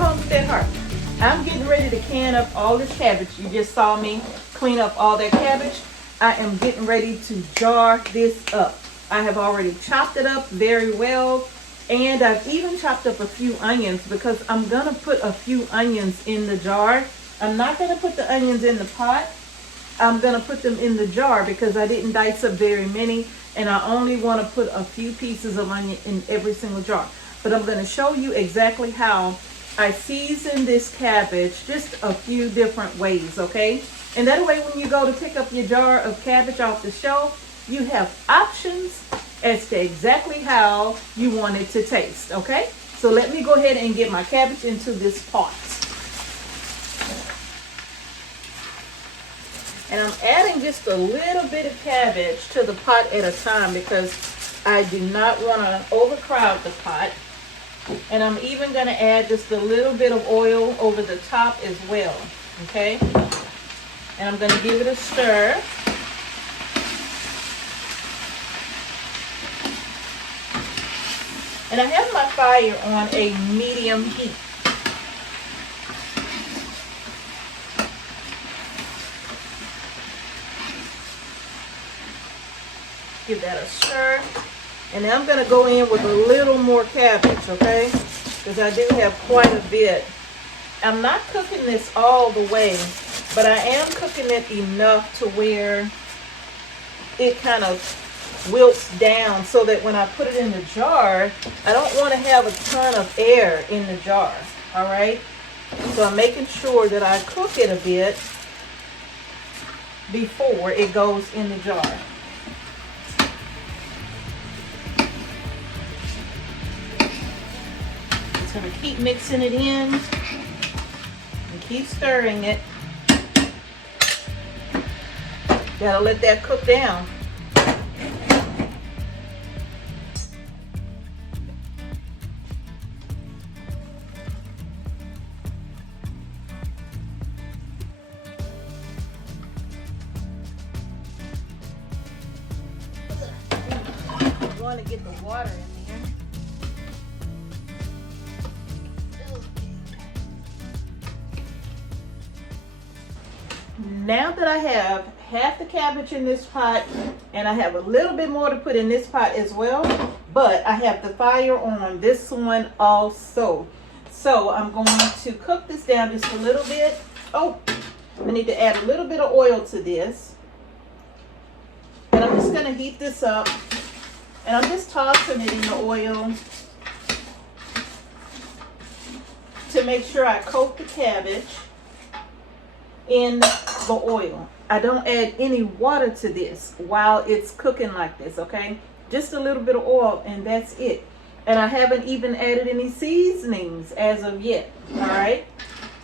Homestead Heart. I'm getting ready to can up all this cabbage. You just saw me clean up all that cabbage. I am getting ready to jar this up. I have already chopped it up very well, and I've even chopped up a few onions because I'm gonna put a few onions in the jar. I'm not gonna put the onions in the pot. I'm gonna put them in the jar because I didn't dice up very many, and I only want to put a few pieces of onion in every single jar. But I'm gonna show you exactly how I season this cabbage just a few different ways, okay? And that way when you go to pick up your jar of cabbage off the shelf, you have options as to exactly how you want it to taste, okay? So let me go ahead and get my cabbage into this pot. And I'm adding just a little bit of cabbage to the pot at a time because I do not want to overcrowd the pot. And I'm even going to add just a little bit of oil over the top as well, okay? And I'm going to give it a stir. And I have my fire on a medium heat. Give that a stir. And then I'm going to go in with a little more cabbage, okay? Because I do have quite a bit. I'm not cooking this all the way, but I am cooking it enough to where it kind of wilts down so that when I put it in the jar, I don't want to have a ton of air in the jar, all right? So I'm making sure that I cook it a bit before it goes in the jar. Just going to keep mixing it in and keep stirring it. Gotta let that cook down. You want to get the water in there. Now that I have half the cabbage in this pot, and I have a little bit more to put in this pot as well, but I have the fire on this one also. So I'm going to cook this down just a little bit. Oh, I need to add a little bit of oil to this. And I'm just going to heat this up. And I'm just tossing it in the oil to make sure I coat the cabbage in the oil. I don't add any water to this while it's cooking like this, okay? Just a little bit of oil and that's it. And I haven't even added any seasonings as of yet, all right?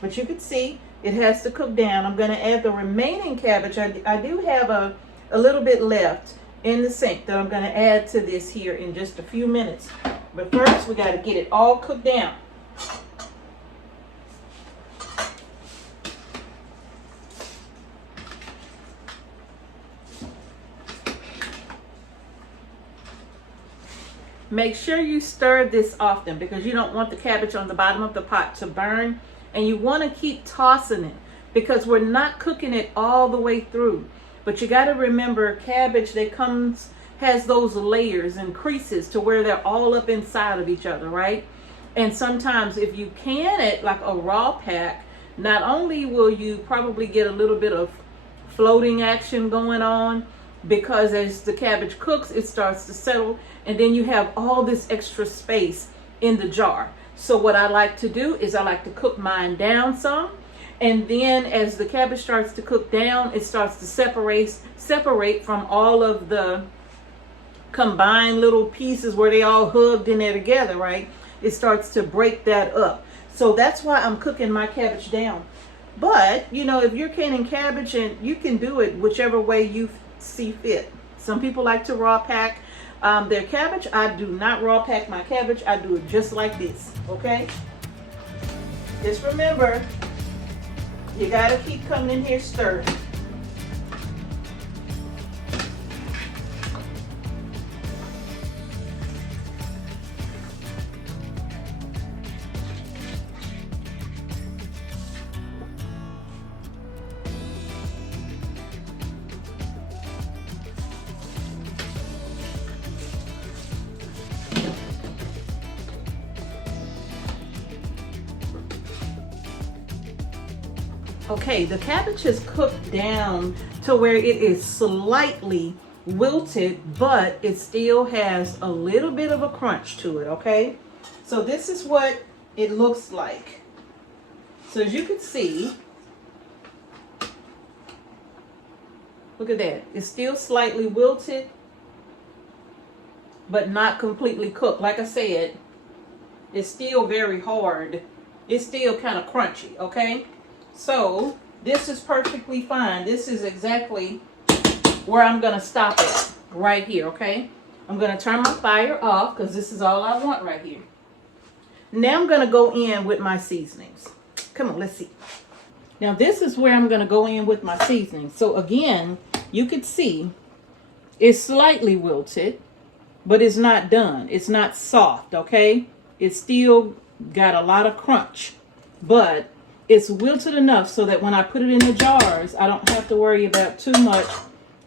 But you can see it has to cook down. I'm gonna add the remaining cabbage. I do have a little bit left in the sink that I'm gonna add to this here in just a few minutes. But first we gotta get it all cooked down. Make sure you stir this often because you don't want the cabbage on the bottom of the pot to burn, and you want to keep tossing it because we're not cooking it all the way through. But you got to remember, cabbage has those layers and creases to where they're all up inside of each other, right? And sometimes if you can it like a raw pack, not only will you probably get a little bit of floating action going on, because as the cabbage cooks, it starts to settle, and then you have all this extra space in the jar. So what I like to do is I like to cook mine down some, and then as the cabbage starts to cook down, it starts to separate from all of the combined little pieces where they all hugged in there together, right? It starts to break that up. So that's why I'm cooking my cabbage down. But, you know, if you're canning cabbage, and you can do it whichever way you see fit. Some people like to raw pack their cabbage. I do not raw pack my cabbage. I do it just like this, okay? Just remember, you gotta keep coming in here stirring. Okay, the cabbage is cooked down to where it is slightly wilted, but it still has a little bit of a crunch to it, okay? So this is what it looks like. So as you can see, look at that. It's still slightly wilted, but not completely cooked. Like I said, it's still very hard. It's still kind of crunchy, okay? So this is perfectly fine. This is exactly where I'm gonna stop it, right here, okay? I'm gonna turn my fire off because this is all I want right here. Now I'm gonna go in with my seasonings. Come on, let's see. Now this is where I'm gonna go in with my seasonings. So again, you could see it's slightly wilted, but it's not done. It's not soft, okay? It's still got a lot of crunch, but it's wilted enough so that when I put it in the jars, I don't have to worry about too much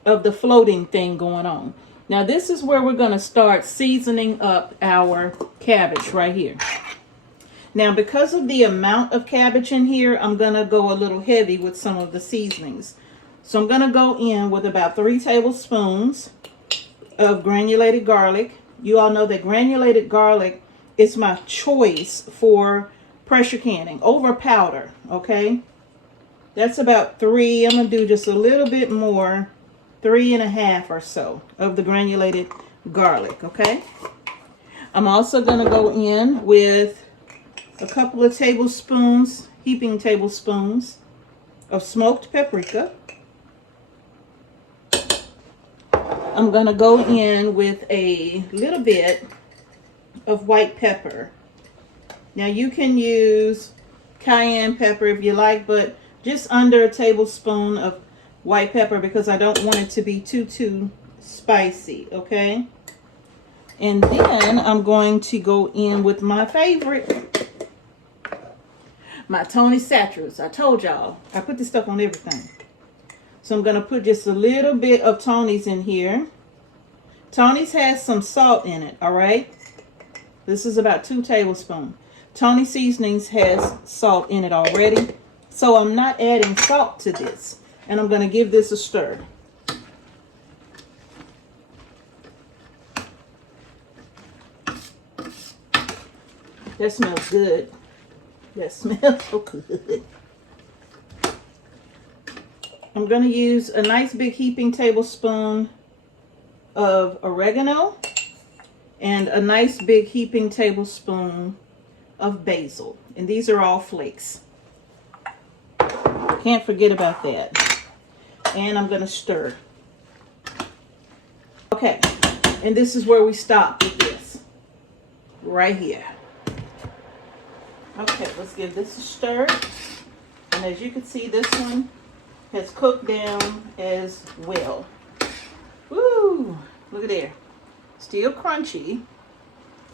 of the floating thing going on. Now this is where we're going to start seasoning up our cabbage right here. Now because of the amount of cabbage in here, I'm going to go a little heavy with some of the seasonings. So I'm going to go in with about 3 tablespoons of granulated garlic. You all know that granulated garlic is my choice for pressure canning over powder, okay? That's about 3. I'm going to do just a little bit more, 3.5 or so of the granulated garlic, okay? I'm also going to go in with a couple of tablespoons, heaping tablespoons of smoked paprika. I'm going to go in with a little bit of white pepper. Now you can use cayenne pepper if you like, but just under a tablespoon of white pepper because I don't want it to be too spicy, okay? And then I'm going to go in with my favorite, my Tony Satchels. I told y'all, I put this stuff on everything. So I'm going to put just a little bit of Tony's in here. Tony's has some salt in it, all right? This is about 2 tablespoons. Tony Seasonings has salt in it already. So I'm not adding salt to this. And I'm going to give this a stir. That smells good. That smells so good. I'm going to use a nice big heaping tablespoon of oregano and a nice big heaping tablespoon of basil. And these are all flakes. Can't forget about that. And I'm going to stir. Okay, and this is where we stop with this. Right here. Okay, let's give this a stir. And as you can see, this one has cooked down as well. Woo! Look at there. Still crunchy,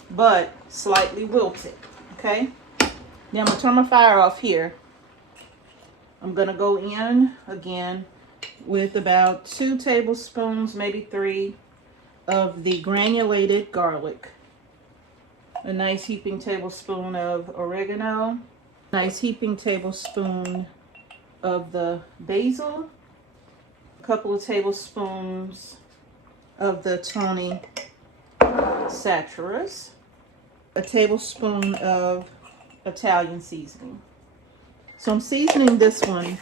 but slightly wilted. Okay? Now I'm going to turn my fire off here. I'm going to go in again with about 2 tablespoons, maybe 3, of the granulated garlic. A nice heaping tablespoon of oregano. Nice heaping tablespoon of the basil, a couple of tablespoons of the Tony Satchels, a tablespoon of Italian seasoning. So I'm seasoning this one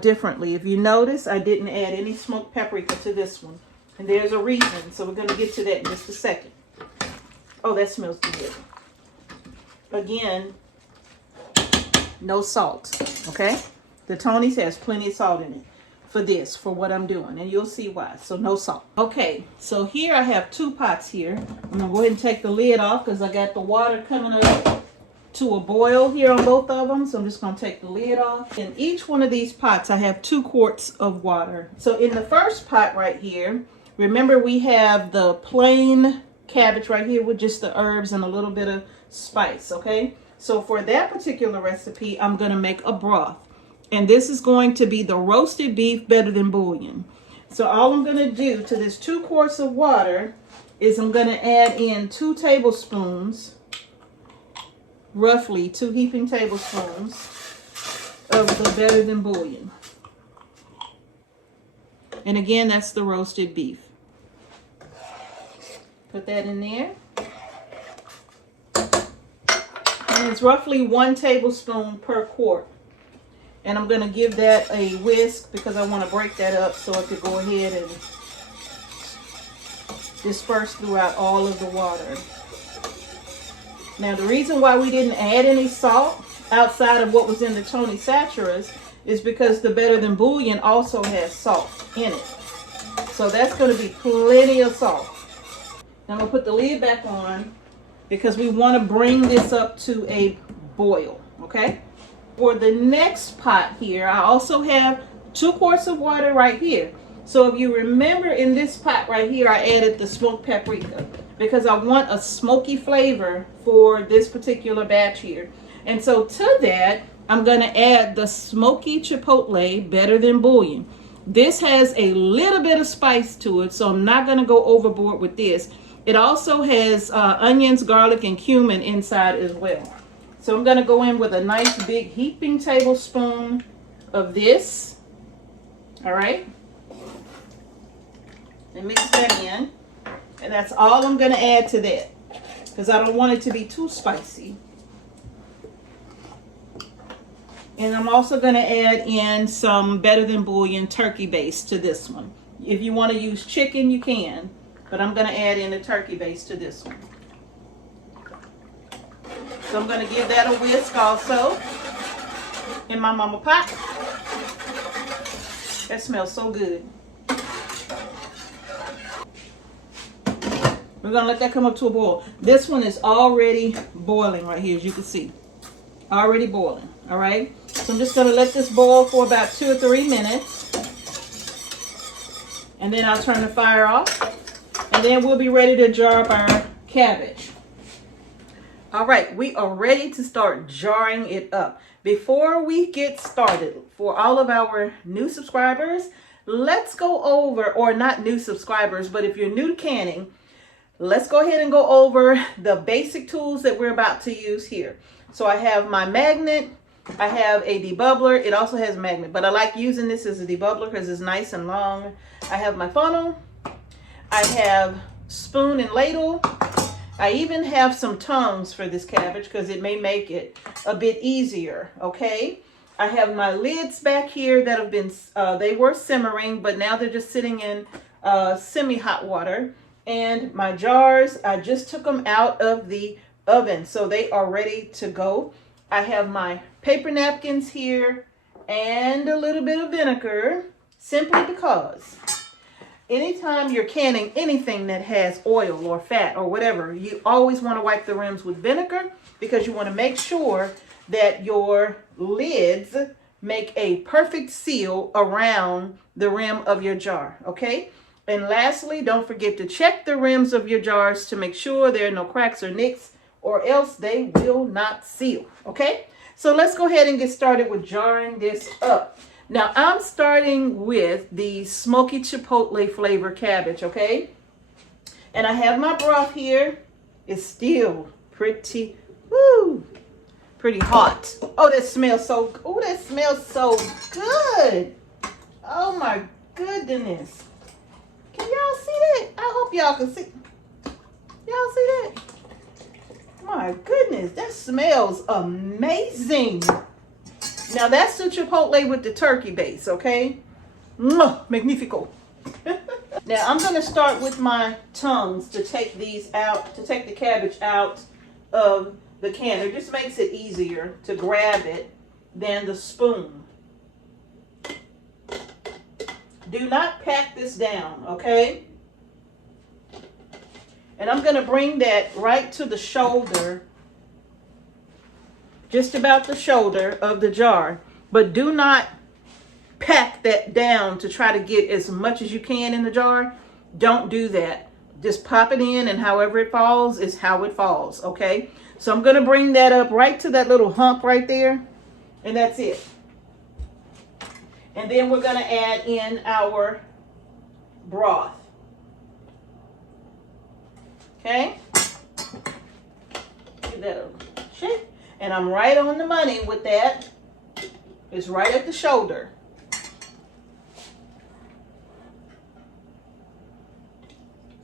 differently. If you notice, I didn't add any smoked paprika to this one. And there's a reason, so we're going to get to that in just a second. Oh, that smells good. Again, no salt, okay? The Tony's has plenty of salt in it for this, for what I'm doing, and you'll see why. So no salt. Okay, so here I have 2 pots here. I'm gonna go ahead and take the lid off because I got the water coming up to a boil here on both of them. So I'm just gonna take the lid off. In each one of these pots, I have 2 quarts of water. So in the first pot right here, remember we have the plain cabbage right here with just the herbs and a little bit of spice, okay? So for that particular recipe, I'm gonna make a broth. And this is going to be the roasted beef better than bouillon. So all I'm going to do to this 2 quarts of water is I'm going to add in 2 tablespoons, roughly 2 heaping tablespoons of the Better Than bouillon. And again, that's the roasted beef. Put that in there. And it's roughly 1 tablespoon per quart. And I'm going to give that a whisk because I want to break that up so it could go ahead and disperse throughout all of the water. Now, the reason why we didn't add any salt outside of what was in the Tony Saturas is because the Better Than bouillon also has salt in it. So that's going to be plenty of salt. Now I'm going to put the lid back on because we want to bring this up to a boil, okay? For the next pot here, I also have 2 quarts of water right here. So if you remember, in this pot right here, I added the smoked paprika because I want a smoky flavor for this particular batch here. And so to that, I'm going to add the smoky chipotle Better Than bouillon. This has a little bit of spice to it, so I'm not going to go overboard with this. It also has onions, garlic, and cumin inside as well. So I'm going to go in with a nice big heaping tablespoon of this. All right. And mix that in. And that's all I'm going to add to that because I don't want it to be too spicy. And I'm also going to add in some Better Than bouillon turkey base to this one. If you want to use chicken, you can. But I'm going to add in a turkey base to this one. So I'm going to give that a whisk also in my mama pot. That smells so good. We're going to let that come up to a boil. This one is already boiling right here, as you can see. Already boiling, all right? So I'm just going to let this boil for about 2 or 3 minutes. And then I'll turn the fire off. And then we'll be ready to jar up our cabbage. All right, we are ready to start jarring it up. Before we get started, for all of our new subscribers, let's go over, or not new subscribers, but if you're new to canning, let's go ahead and go over the basic tools that we're about to use here. So I have my magnet, I have a debubbler. It also has a magnet, but I like using this as a debubbler because it's nice and long. I have my funnel, I have spoon and ladle. I even have some tongs for this cabbage because it may make it a bit easier, okay? I have my lids back here that have been, they were simmering, but now they're just sitting in semi-hot water. And my jars, I just took them out of the oven, so they are ready to go. I have my paper napkins here and a little bit of vinegar, simply because anytime you're canning anything that has oil or fat or whatever, you always want to wipe the rims with vinegar because you want to make sure that your lids make a perfect seal around the rim of your jar, okay? And lastly, don't forget to check the rims of your jars to make sure there are no cracks or nicks, or else they will not seal, okay? So let's go ahead and get started with jarring this up. Now, I'm starting with the smoky chipotle flavor cabbage, okay? And I have my broth here. It's still pretty hot. Oh, that smells so good. Oh my goodness. Can y'all see that? I hope y'all can see. Y'all see that? My goodness, that smells amazing. Now that's the chipotle with the turkey base, okay? Magnifico. Now I'm going to start with my tongs to take these out, to take the cabbage out of the can. It just makes it easier to grab it than the spoon. Do not pack this down, okay? And I'm going to bring that right to the shoulder, just about the shoulder of the jar. But do not pack that down to try to get as much as you can in the jar. Don't do that. Just pop it in, and however it falls is how it falls, okay? So I'm going to bring that up right to that little hump right there, and that's it. And then we're going to add in our broth. Okay? Give that a shake. And I'm right on the money with that. It's right at the shoulder.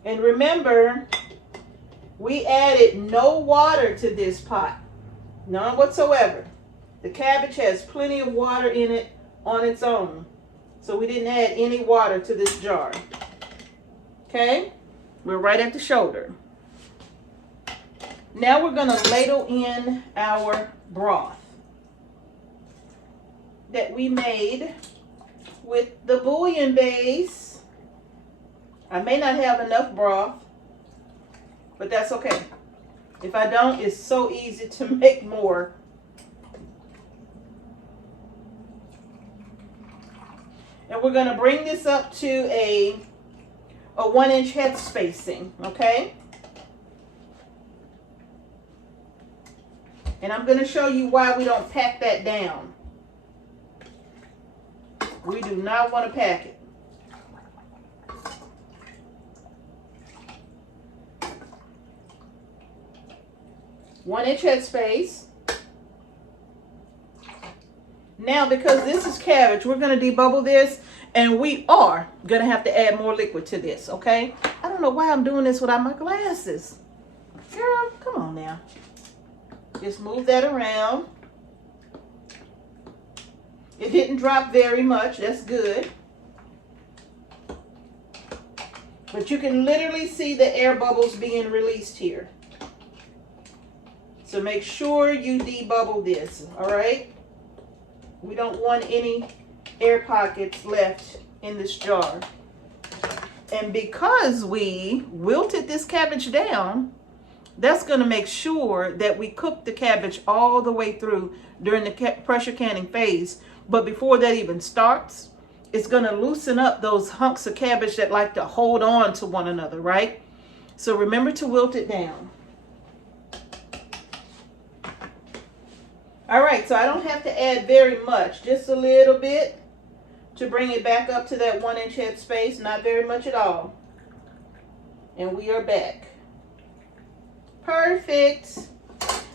And remember, we added no water to this pot. None whatsoever. The cabbage has plenty of water in it on its own. So we didn't add any water to this jar. Okay? We're right at the shoulder. Now we're going to ladle in our broth that we made with the bouillon base. I may not have enough broth, but that's okay. If I don't, it's so easy to make more. And we're going to bring this up to a 1-inch head spacing, okay? And I'm going to show you why we don't pack that down. We do not want to pack it. One-inch head space. Now, because this is cabbage, we're going to debubble this, and we are going to have to add more liquid to this, okay? I don't know why I'm doing this without my glasses. Girl, come on now. Just move that around. It didn't drop very much. That's good. But you can literally see the air bubbles being released here. So make sure you debubble this, all right? We don't want any air pockets left in this jar. And because we wilted this cabbage down, that's going to make sure that we cook the cabbage all the way through during the pressure canning phase. But before that even starts, it's going to loosen up those hunks of cabbage that like to hold on to one another, right? So remember to wilt it down. All right, so I don't have to add very much, just a little bit to bring it back up to that 1-inch head space, not very much at all. And we are back. Perfect.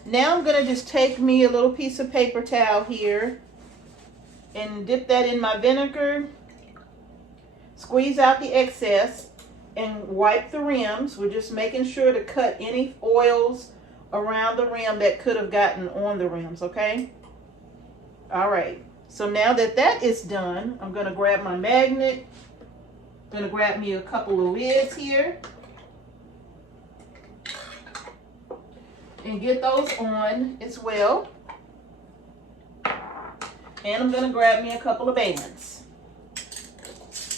Now I'm going to just take me a little piece of paper towel here and dip that in my vinegar, squeeze out the excess, and wipe the rims. We're just making sure to cut any oils around the rim that could have gotten on the rims, okay? All right, so now that that is done, I'm going to grab my magnet. I'm going to grab me a couple of lids here and get those on as well. And I'm going to grab me a couple of bands.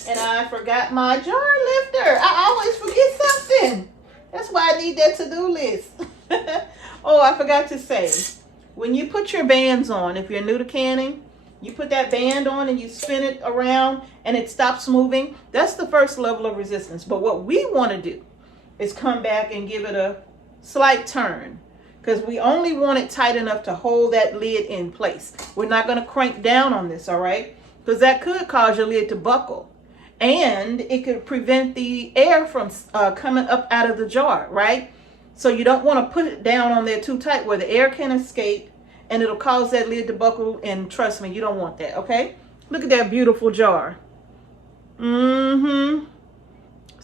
And I forgot my jar lifter. I always forget something. That's why I need that to-do list. Oh, I forgot to say, when you put your bands on, if you're new to canning, you put that band on and you spin it around and it stops moving. That's the first level of resistance. But what we want to do is come back and give it a slight turn, because we only want it tight enough to hold that lid in place. We're not going to crank down on this, all right? Because that could cause your lid to buckle. And it could prevent the air from coming up out of the jar, right? So you don't want to put it down on there too tight where the air can escape and it'll cause that lid to buckle. And trust me, you don't want that, okay? Look at that beautiful jar. It's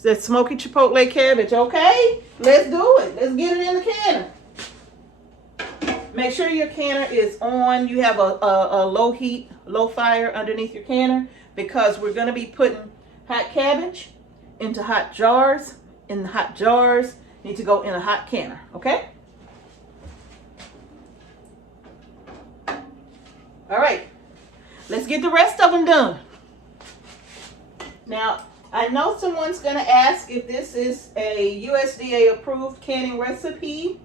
that smoky chipotle cabbage, okay? Let's do it. Let's get it in the canner. Make sure your canner is on. You have a low heat, low fire underneath your canner, because we're going to be putting hot cabbage into hot jars, and the hot jars need to go in a hot canner, okay? All right, let's get the rest of them done. Now, I know someone's going to ask if this is a USDA approved canning recipe,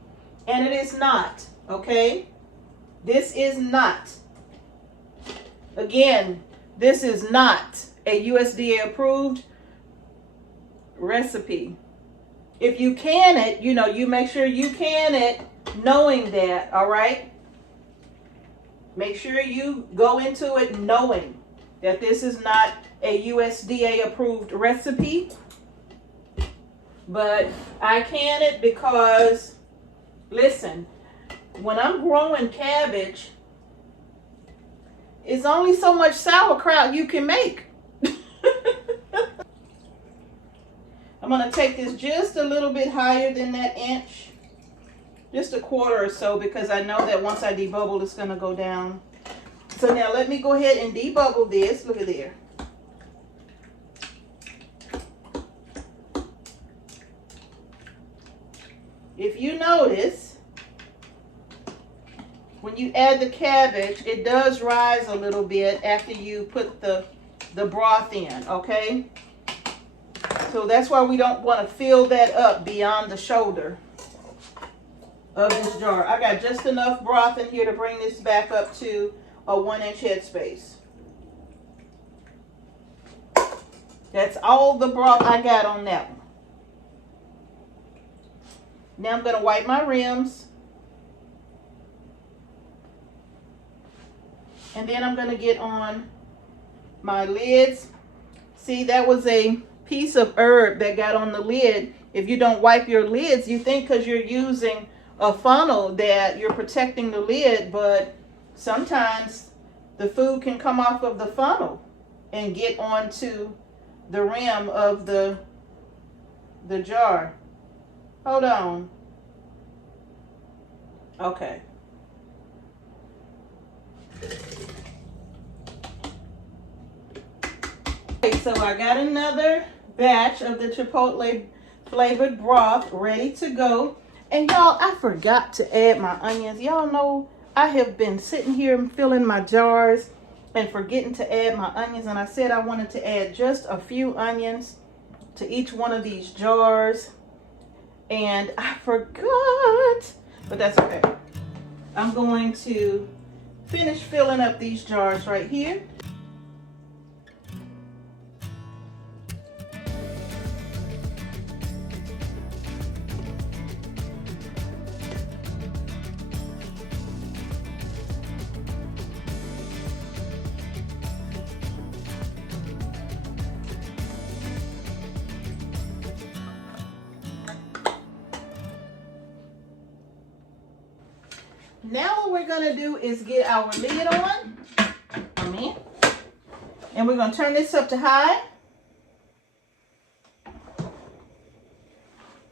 and it is not, okay? This is not. Again, this is not a USDA approved recipe. If you can it, you know, you make sure you can it knowing that, all right? Make sure you go into it knowing that this is not a USDA approved recipe. But I can it because, listen, when I'm growing cabbage, It's only so much sauerkraut you can make. I'm going to take this just a little bit higher than that inch. Just a quarter or so, because I know that once I debubble, it's going to go down. So now let me go ahead and debubble this. Look at there. If you notice, when you add the cabbage, it does rise a little bit after you put the broth in, okay? So that's why we don't want to fill that up beyond the shoulder of this jar. I got just enough broth in here to bring this back up to a 1-inch headspace. That's all the broth I got on that one. Now I'm going to wipe my rims. And then I'm going to get on my lids. See, that was a piece of herb that got on the lid. If you don't wipe your lids, you think because you're using a funnel that you're protecting the lid, but sometimes the food can come off of the funnel and get onto the rim of the jar. Hold on. Okay. Okay, so I got another batch of the chipotle flavored broth ready to go. And y'all, I forgot to add my onions. Y'all know I have been sitting here filling my jars and forgetting to add my onions. And I said I wanted to add just a few onions to each one of these jars. And I forgot. But that's okay. I'm going to finish filling up these jars right here. Now what we're going to do is get our lid on. And we're going to turn this up to high.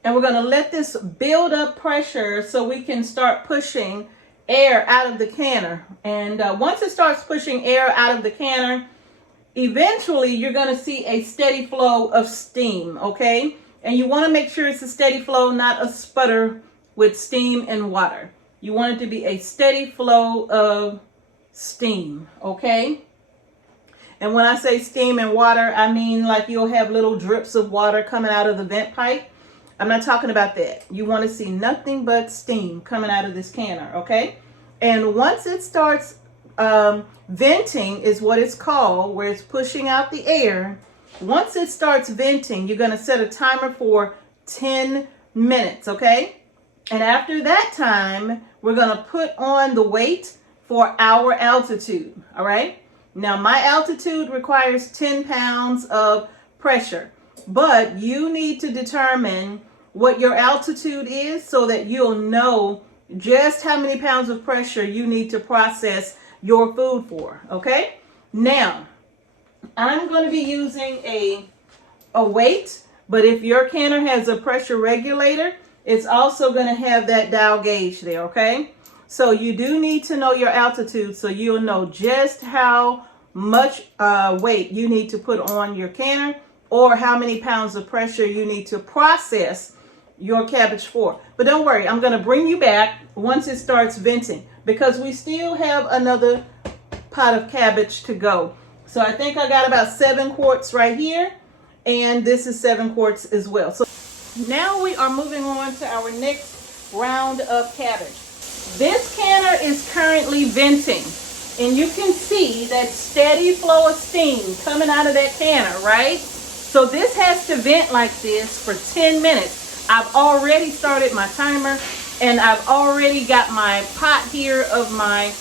And we're going to let this build up pressure so we can start pushing air out of the canner. And once it starts pushing air out of the canner, eventually you're going to see a steady flow of steam, okay? And you want to make sure it's a steady flow, not a sputter with steam and water. You want it to be a steady flow of steam, okay? And when I say steam and water, I mean like you'll have little drips of water coming out of the vent pipe. I'm not talking about that. You want to see nothing but steam coming out of this canner, okay? And once it starts venting is what it's called, where it's pushing out the air. Once it starts venting, you're going to set a timer for 10 minutes, okay? And after that time, we're going to put on the weight for our altitude, all right? Now, my altitude requires 10 pounds of pressure, but you need to determine what your altitude is so that you'll know just how many pounds of pressure you need to process your food for, okay? Now, I'm going to be using a weight, but if your canner has a pressure regulator, it's also going to have that dial gauge there, okay? So you do need to know your altitude so you'll know just how much weight you need to put on your canner or how many pounds of pressure you need to process your cabbage for. But don't worry, I'm going to bring you back once it starts venting because we still have another pot of cabbage to go. So I think I got about 7 quarts right here, and this is 7 quarts as well. So now we are moving on to our next round of cabbage. This canner is currently venting, and you can see that steady flow of steam coming out of that canner, right? So this has to vent like this for 10 minutes. I've already started my timer, and I've already got my pot here of my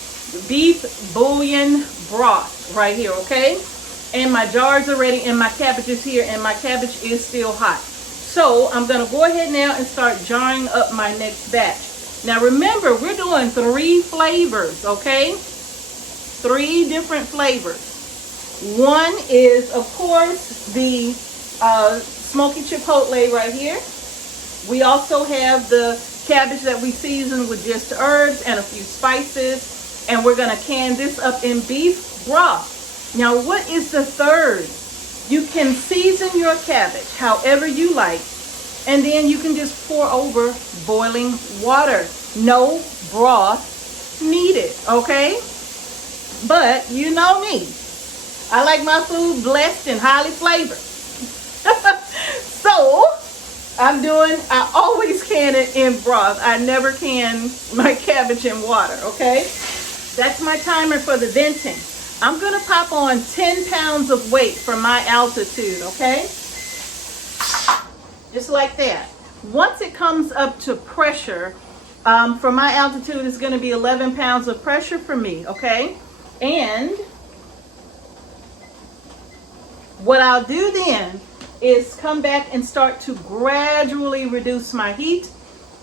beef bouillon broth right here, okay? And my jars are ready, and my cabbage is here, and my cabbage is still hot. So I'm going to go ahead now and start jarring up my next batch. Now remember, we're doing 3 flavors, okay? 3 different flavors. One is, of course, the smoky chipotle right here. We also have the cabbage that we season with just herbs and a few spices. And we're going to can this up in beef broth. Now, what is the third? You can season your cabbage however you like. And then you can just pour over boiling water. No broth needed, okay? But you know me. I like my food blessed and highly flavored. So, I always can it in broth. I never can my cabbage in water, okay? That's my timer for the venting. I'm going to pop on 10 pounds of weight for my altitude, okay? Just like that. Once it comes up to pressure, for my altitude, it's going to be 11 pounds of pressure for me, okay? And what I'll do then is come back and start to gradually reduce my heat.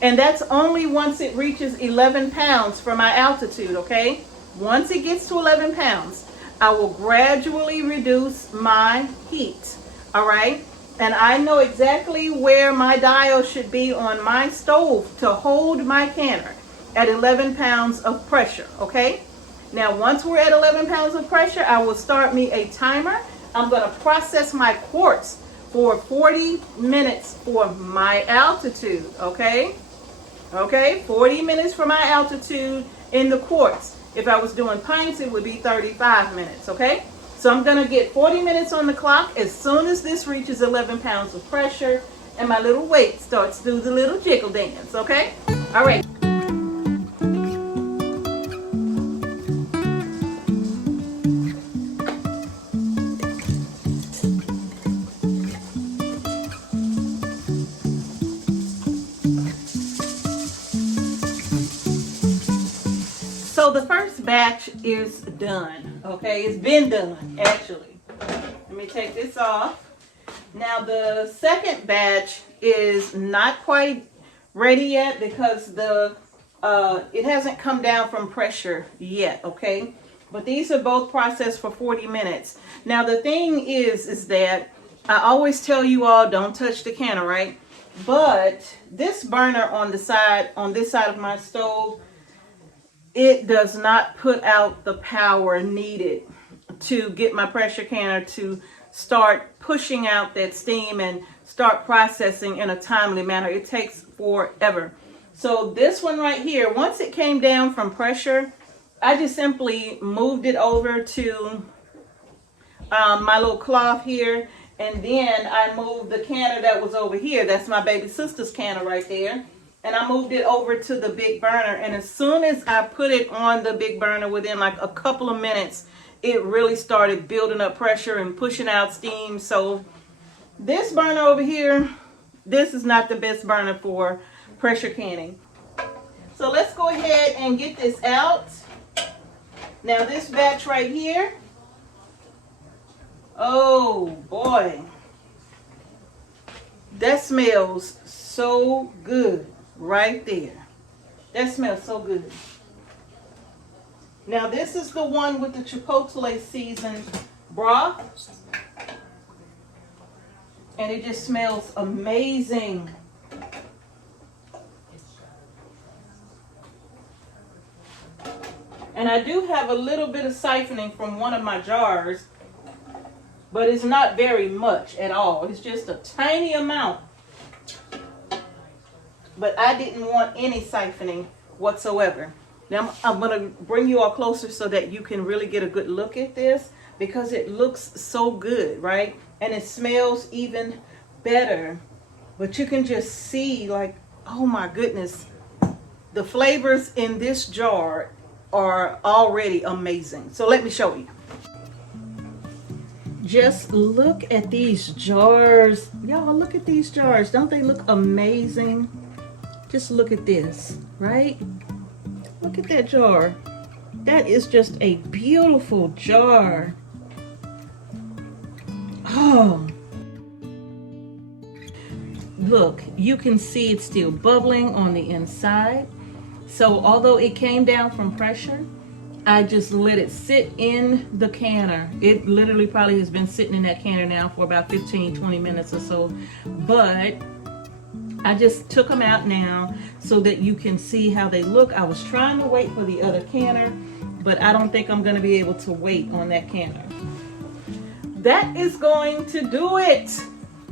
And that's only once it reaches 11 pounds for my altitude, okay? Once it gets to 11 pounds, I will gradually reduce my heat, all right? And I know exactly where my dial should be on my stove to hold my canner at 11 pounds of pressure, okay? Now, once we're at 11 pounds of pressure, I will start me a timer. I'm going to process my quarts for 40 minutes for my altitude, okay? Okay, 40 minutes for my altitude in the quarts. If I was doing pints, it would be 35 minutes, okay? So I'm going to get 40 minutes on the clock as soon as this reaches 11 pounds of pressure and my little weight starts to do the little jiggle dance, okay? All right. So the first batch is done, okay? It's been done, actually. Let me take this off. Now the second batch is not quite ready yet because it hasn't come down from pressure yet, okay? But these are both processed for 40 minutes. Now the thing is that I always tell you all don't touch the canner, right? But this burner on this side of my stove, it does not put out the power needed to get my pressure canner to start pushing out that steam and start processing in a timely manner. It takes forever. So this one right here, once it came down from pressure, I just simply moved it over to my little cloth here, and then I moved the canner that was over here. That's my baby sister's canner right there. And I moved it over to the big burner. And as soon as I put it on the big burner, within like a couple of minutes, it really started building up pressure and pushing out steam. So this burner over here, this is not the best burner for pressure canning. So let's go ahead and get this out. Now this batch right here, oh boy, that smells so good. Right there. That smells so good. Now this is the one with the chipotle seasoned broth. And it just smells amazing. And I do have a little bit of siphoning from one of my jars, but it's not very much at all. It's just a tiny amount. But I didn't want any siphoning whatsoever. Now I'm going to bring you all closer so that you can really get a good look at this, because it looks so good, right? And it smells even better. But you can just see, like, oh my goodness, the flavors in this jar are already amazing. So let me show you. Just look at these jars. Y'all, look at these jars. Don't they look amazing? Just look at this, right? Look at that jar. That is just a beautiful jar. Oh. Look, you can see it's still bubbling on the inside. So although it came down from pressure, I just let it sit in the canner. It literally probably has been sitting in that canner now for about 15-20 minutes or so. But I just took them out now so that you can see how they look. I was trying to wait for the other canner, but I don't think I'm going to be able to wait on that canner. That is going to do it.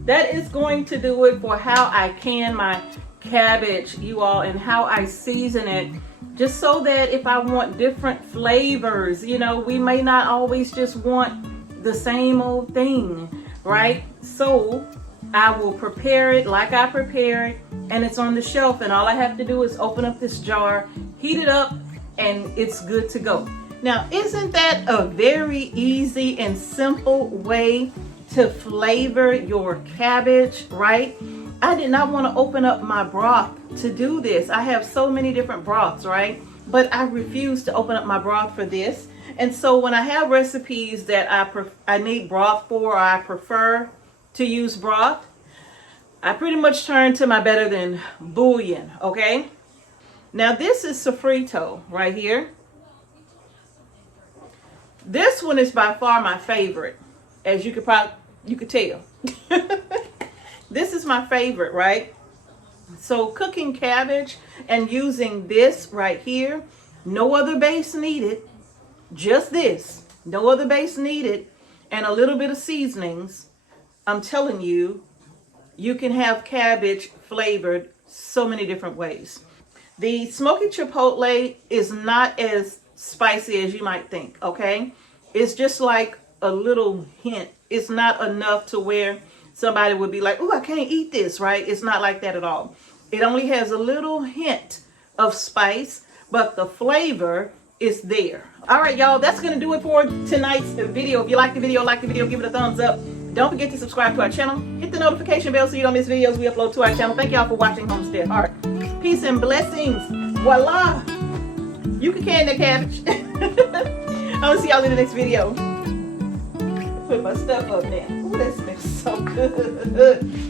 That is going to do it for how I can my cabbage, you all, and how I season it. Just so that if I want different flavors, you know, we may not always just want the same old thing, right? So I will prepare it like I prepare it, and it's on the shelf, and all I have to do is open up this jar, heat it up, and it's good to go. Now, isn't that a very easy and simple way to flavor your cabbage, right? I did not want to open up my broth to do this. I have so many different broths, right? But I refuse to open up my broth for this. And so when I have recipes that I need broth for, or I prefer to use broth, I pretty much turn to my better than bouillon, okay? Now this is sofrito right here. This one is by far my favorite, as you could tell. This is my favorite, right? So cooking cabbage and using this right here, no other base needed, just this, no other base needed, and a little bit of seasonings. I'm telling you, you can have cabbage flavored so many different ways. The smoky chipotle is not as spicy as you might think, okay? It's just like a little hint. It's not enough to where somebody would be like, oh, I can't eat this, right? It's not like that at all. It only has a little hint of spice, but the flavor is there. All right, y'all, that's going to do it for tonight's video. If you like the video, give it a thumbs up. Don't forget to subscribe to our channel. Hit the notification bell so you don't miss videos we upload to our channel. Thank y'all for watching Homestead Heart. Peace and blessings. Voila. You can can that cabbage. I'm going to see y'all in the next video. Put my stuff up now. Ooh, that smells so good.